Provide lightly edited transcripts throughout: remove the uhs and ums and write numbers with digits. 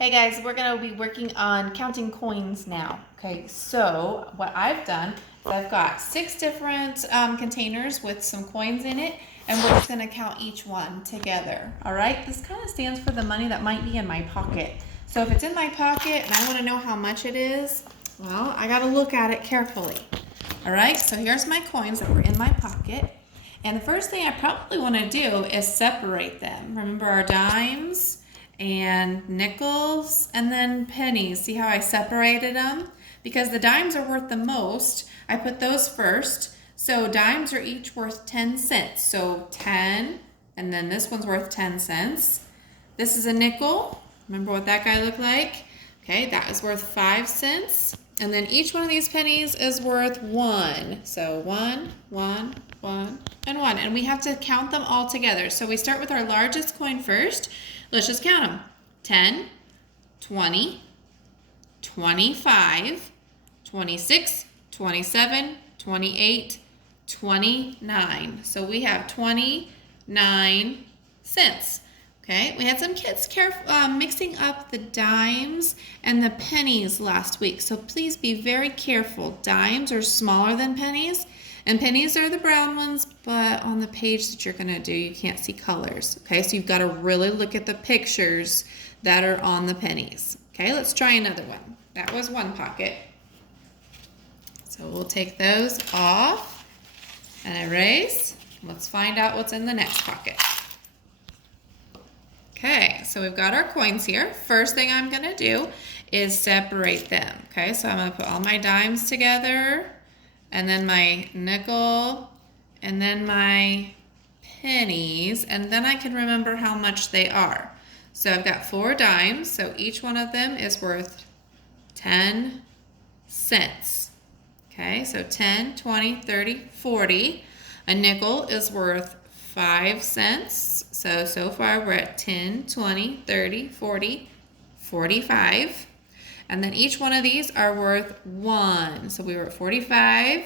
Hey guys, we're going to be working on counting coins now. Okay, so what I've done is I've got 6 different containers with some coins in it, and we're just going to count each one together. All right, this kind of stands for the money that might be in my pocket. So if it's in my pocket and I want to know how much it is, well, I got to look at it carefully. All right, so here's my coins that were in my pocket. And the first thing I probably want to do is separate them. Remember our dimes and nickels and then pennies. See how I separated them? Because the dimes are worth the most, I put those first. So dimes are each worth 10 cents. So 10, and then this one's worth 10 cents. This is a nickel. Remember what that guy looked like? Okay, that is worth 5 cents. And then each one of these pennies is worth 1. So 1, 1, 1, and 1. And we have to count them all together. So we start with our largest coin first. Let's just count them. 10, 20, 25, 26, 27, 28, 29. So we have 29 cents. Okay, we had some kids mixing up the dimes and the pennies last week. So please be very careful. Dimes are smaller than pennies, and pennies are the brown ones, but on the page that you're going to do, you can't see colors. Okay, so you've got to really look at the pictures that are on the pennies. Okay, let's try another one. That was one pocket. So we'll take those off and erase. Let's find out what's in the next pocket. Okay, so we've got our coins here. First thing I'm going to do is separate them. Okay, so I'm going to put all my dimes together, and then my nickel, and then my pennies, and then I can remember how much they are. So I've got 4 dimes, so each one of them is worth 10 cents. Okay, so 10, 20, 30, 40. A nickel is worth 5 cents. So far we're at 10, 20, 30, 40, 45. And then each one of these are worth 1. So we were at 45,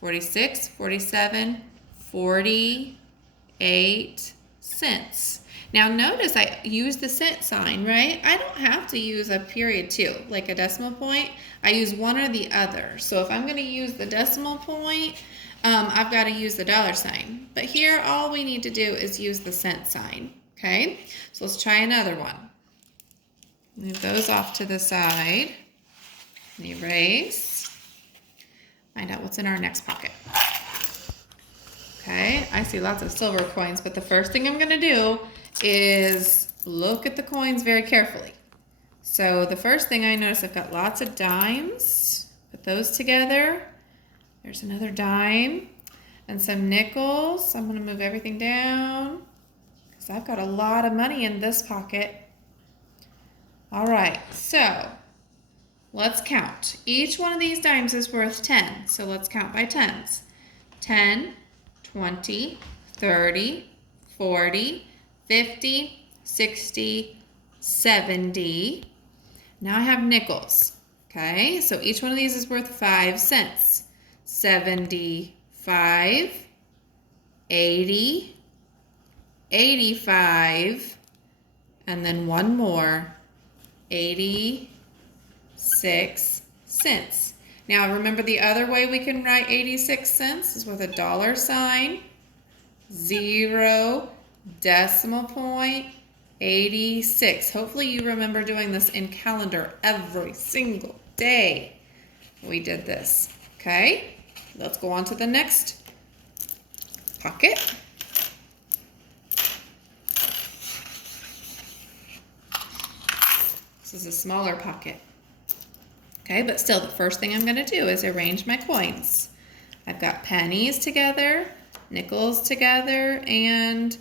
46, 47, 48 cents. Now notice I use the cent sign, right? I don't have to use a period too, like a decimal point. I use one or the other. So if I'm going to use the decimal point, I've got to use the dollar sign. But here, all we need to do is use the cent sign. Okay, so let's try another one. Move those off to the side. Erase. Find out what's in our next pocket. Okay, I see lots of silver coins, but the first thing I'm going to do is look at the coins very carefully. So the first thing I notice, I've got lots of dimes. Put those together. There's another dime and some nickels. I'm going to move everything down because I've got a lot of money in this pocket. All right, so let's count. Each one of these dimes is worth 10, so let's count by tens. 10, 20, 30, 40, 50, 60, 70. Now I have nickels. Okay, so each one of these is worth 5 cents. 75, 80, 85, and then one more, 86 cents. Now remember the other way we can write 86 cents is with a dollar sign, 0, decimal point, 86. Hopefully you remember doing this in calendar every single day we did this. Okay, let's go on to the next pocket. This is a smaller pocket. Okay, but still the first thing I'm going to do is arrange my coins. I've got pennies together, nickels together, and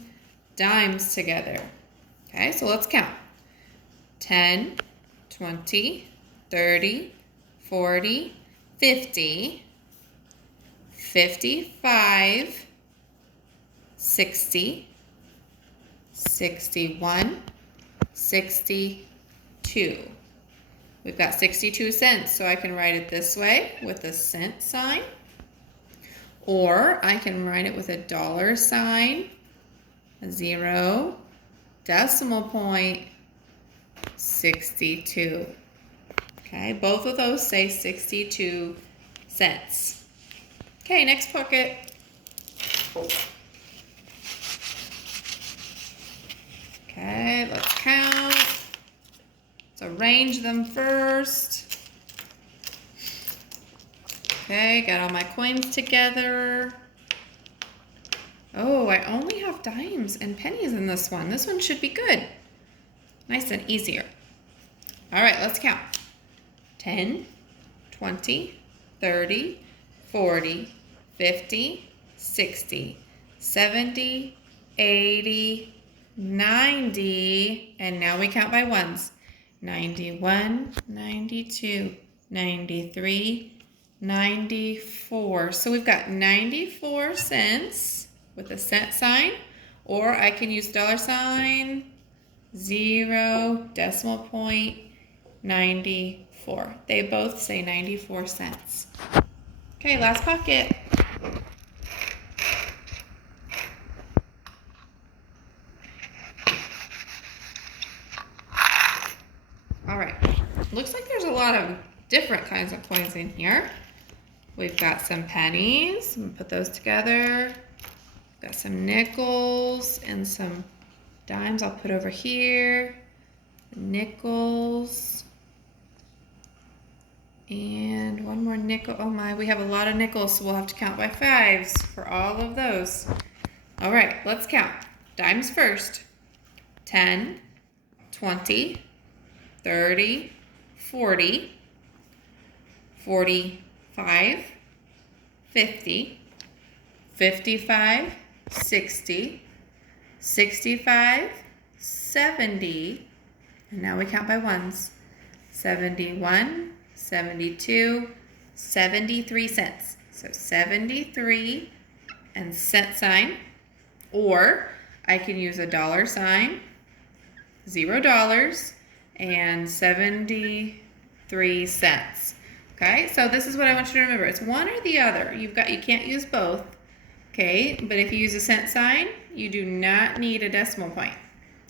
dimes together. Okay, so let's count. 10, 20, 30, 40, 50, 55, 60, 61, 62. We've got 62 cents, so I can write it this way with the cent sign, or I can write it with a dollar sign, a 0, decimal point, 62. Okay, both of those say 62 cents. Okay, next pocket. Okay, let's count. Let's arrange them first. Okay, got all my coins together. Oh, I only have dimes and pennies in this one. This one should be good. Nice and easier. All right, let's count. 10, 20, 30, 40, 50, 60, 70, 80, 90, and now we count by ones. 91, 92, 93, 94. So we've got 94 cents with a cent sign, or I can use $, 0, decimal point, 94. They both say 94 cents. Okay, last pocket. All right, looks like there's a lot of different kinds of coins in here. We've got some pennies, I'm gonna put those together. Got some nickels and some dimes I'll put over here. Nickels. And one more nickel. Oh my, we have a lot of nickels, so we'll have to count by fives for all of those. All right, let's count. Dimes first. 10, 20, 30, 40, 45, 50, 55, 60, 65, 70, and now we count by ones. 71, 72, 73 cents. So 73 and cent sign, or I can use a $, $0, and 73 cents. Okay, so this is what I want you to remember. It's one or the other. You can't use both. Okay, but if you use a cent sign, you do not need a decimal point.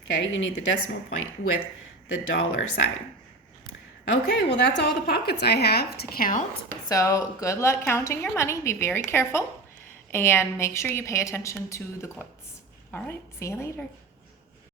Okay, you need the decimal point with the $ sign. Okay, well that's all the pockets I have to count. So good luck counting your money. Be very careful and make sure you pay attention to the coins. All right, see you later.